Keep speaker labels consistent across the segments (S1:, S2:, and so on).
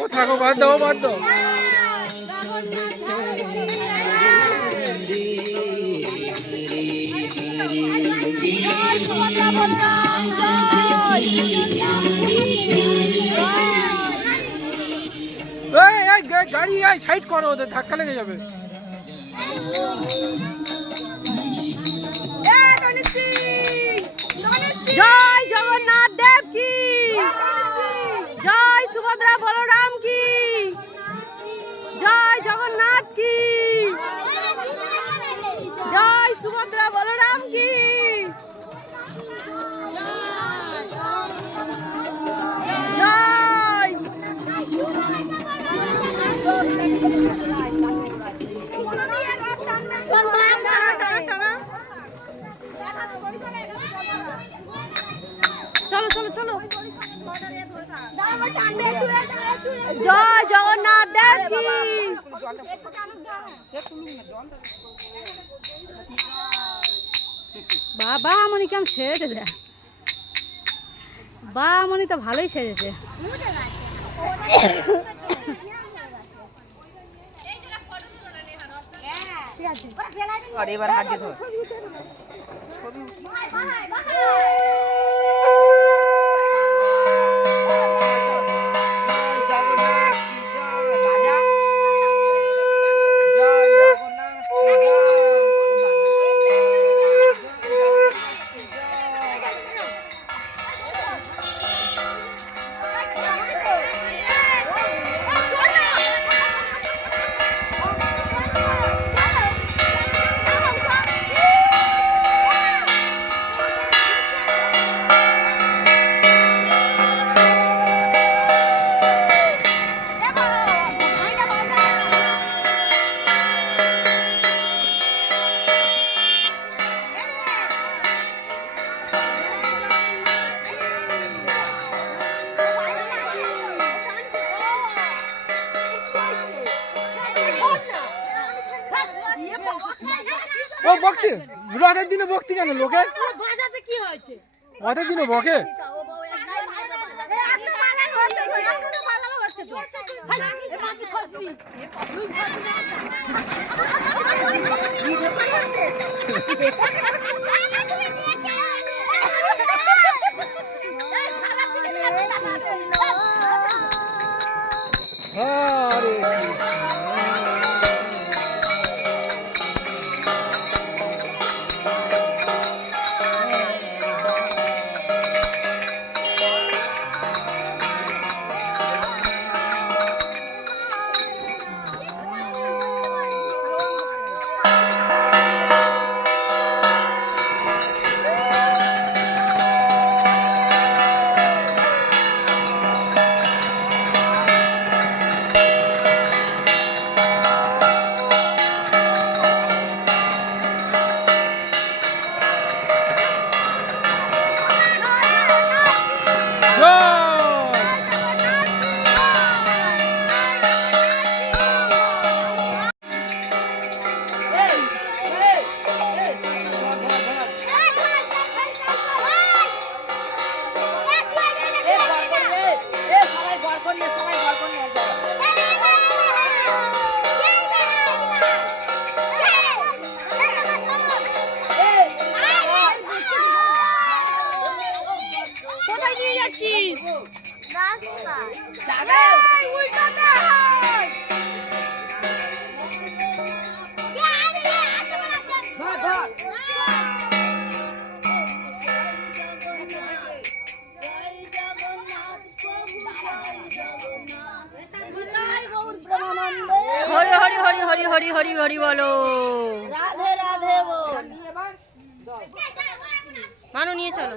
S1: ও থাকো বাদ দাও বাদ দাও গাড়ি আয় সাইড করো ওদের ধাক্কা লেগে যাবে।
S2: জয় জয় জগন্নাথ দেব কি? বাবা মনি কেমন সেরেছে দেখ বা মনি তো ভালোই সেরেছে
S3: আর এবার হাত দিয়ে ধর।
S1: ও ভক্তি রথের দিনে ভক্তি কেন লোকের
S2: বাজাতে কি হয়েছে?
S1: রথের দিনে বকে? হরে
S2: যাচ্ছিস হরি হরি হরি হরি হরি হরি হরি বলো।
S3: রাধে রাধে বল।
S2: মানু নিয়ে চলো।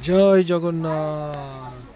S1: জয় জগন্নাথ।